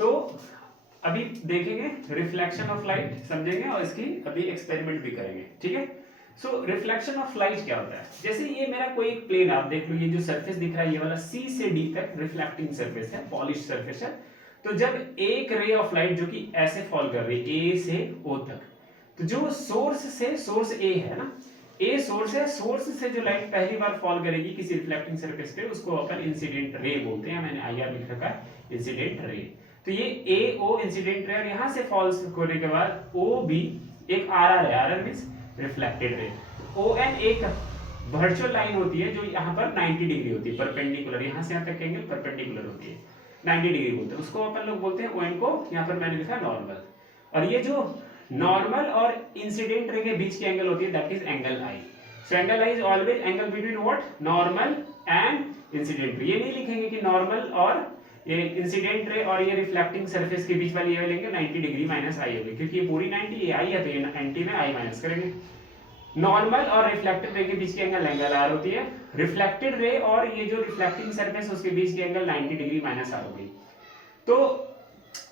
तो अभी देखेंगे रिफ्लेक्शन ऑफ लाइट, समझेंगे और इसकी अभी एक्सपेरिमेंट भी करेंगे, ठीक है। सो रिफ्लेक्शन ऑफ लाइट क्या होता है, जैसे ये मेरा कोई एक प्लेन, आप देख लो ये जो सरफेस दिख रहा है ये वाला सी से डी तक रिफ्लेक्टिंग सरफेस है, पॉलिश सरफेस है। तो जब एक रे ऑफ लाइट जो कि ऐसे फॉल कर रही है ए से ओ तक, तो जो सोर्स ए है ना, ए सोर्स है, सोर्स से जो लाइट पहली बार फॉल करेगी किसी रिफ्लेक्टिंग सरफेस पे उसको अपन इंसिडेंट रे बोलते हैं, मैंने आईआर लिख रखा है इंसिडेंट रे। तो ये ए ओ इंसिडेंट रे, और यहां से फॉल होने के बाद ओ बी एक आर आर है, R R means reflected ray. O N एक वर्चुअल लाइन होती है जो यहाँ पर 90 डिग्री होती है, परपेंडिकुलर, यहाँ से यहाँ तक एंगल परपेंडिकुलर होती है, 90 डिग्री बोलते हैं उसको, अपन लोग बोलते हैं ओ एन को, यहाँ पर मैंने लिखा नॉर्मल। और ये जो नॉर्मल और इंसिडेंट रे के बीच की एंगल होती है that is angle I. So angle I is always angle between what, normal and incident ray. ये नहीं लिखेंगे कि नॉर्मल और ये इंसिडेंट रे और ये रिफ्लेक्टिंग सरफेस के बीच वाली ये लेंगे 90 डिग्री माइनस आई होगी, क्योंकि ये पूरी 90 ये आई है तो ये 90 में आई माइनस करेंगे। नॉर्मल और रिफ्लेक्टेड रे के बीच की एंगल आर होती है, रिफ्लेक्टेड रे और ये जो रिफ्लेक्टिंग सरफेस उसके बीच की एंगल 90 डिग्री माइनस आर होगी। तो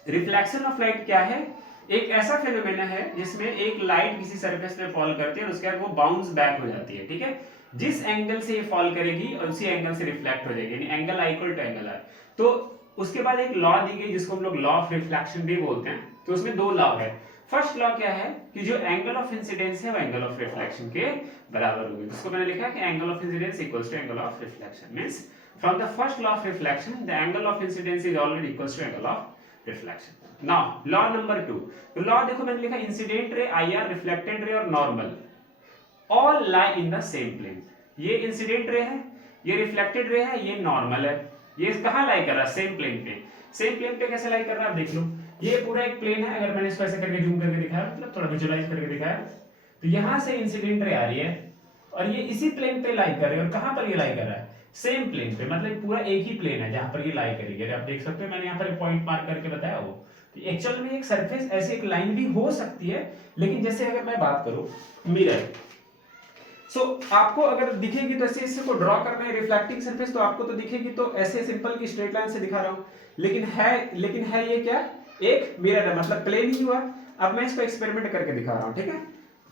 रिफ्लेक्शन ऑफ लाइट क्या है, एक ऐसा फिनोमेना है जिसमें एक लाइट किसी सरफेस पे फॉल करती है और उसके बाद वो बाउंस बैक हो जाती है, ठीक है। जिस एंगल से ये फॉल करेगी और उसी एंगल से रिफ्लेक्ट हो जाएगी, यानी angle I equal to angle R. तो उसके बाद एक लॉ दी गई जिसको हम लोग लॉ ऑफ रिफ्लेक्शन भी बोलते हैं। तो उसमें दो लॉ है। फर्स्ट लॉ क्या है कि जो एंगल ऑफ इंसिडेंस है वो एंगल ऑफ रिफ्लेक्शन के बराबर होगी, जिसको मैंने लिखा है कि angle of incidence equals to angle of reflection, means from the first law of reflection the angle of incidence is always equals to angle of reflection. Now law number 2, तो law देखो मैंने लिखा incident ray, IR, reflected ray और normal all lie in the same plane. ये incident ray है, ये reflected ray है, ये नॉर्मल है, ये कहां लाई कर रहा है, सेम प्लेन पे। सेम प्लेन पे कैसे लाई कर रहा है आप देख लो, ये पूरा एक प्लेन है, अगर मैंने इसको ऐसे करके जूम करके दिखाया, मतलब थोड़ा विजुअलाइज करके दिखाया, तो यहां से इंसिडेंट रे आ रही है और ये इसी प्लेन पे लाई कर रही है, और कहां पर ये लाई कर रहा है, सेम प्लेन पे, मतलब पूरा एक ही प्लेन है जहां पर ये लाई करेगी। आप देख सकते हो मैंने यहाँ पर एक पॉइंट मार्क करके बताया वो। तो एक्चुअल में एक सरफेस ऐसे एक लाइन भी हो सकती है, लेकिन जैसे अगर मैं बात करूं मिरर, आपको अगर दिखेगी तो ऐसे इसको ड्रॉ करना है रिफ्लेक्टिंग सरफेस, तो आपको तो दिखेगी तो ऐसे सिंपल की स्ट्रेट लाइन से दिखा रहा हूं, लेकिन है ये क्या, एक मिरर है, मतलब प्लेन ही हुआ। अब मैं इसको एक्सपेरिमेंट करके दिखा रहा हूं, ठीक है,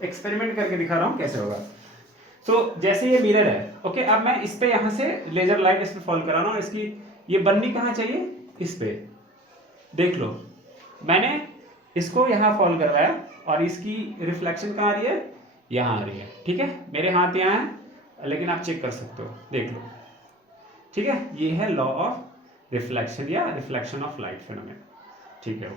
एक्सपेरिमेंट करके दिखा रहा हूं कैसे होगा। जैसे ये मिरर है, ओके, अब मैं इस पे यहां से लेजर लाइट इस पे फॉल करा रहा हूं, इसकी ये बननी कहां चाहिए, इस पे, देख लो मैंने इसको यहां फॉल करवाया और इसकी रिफ्लेक्शन कहां आ रही है, यहां आ रही है, ठीक है, मेरे हाथ यहां है लेकिन आप चेक कर सकते हो, देख लो, ठीक है। ये है लॉ ऑफ रिफ्लेक्शन या रिफ्लेक्शन ऑफ लाइट फिनोमेना, ठीक है।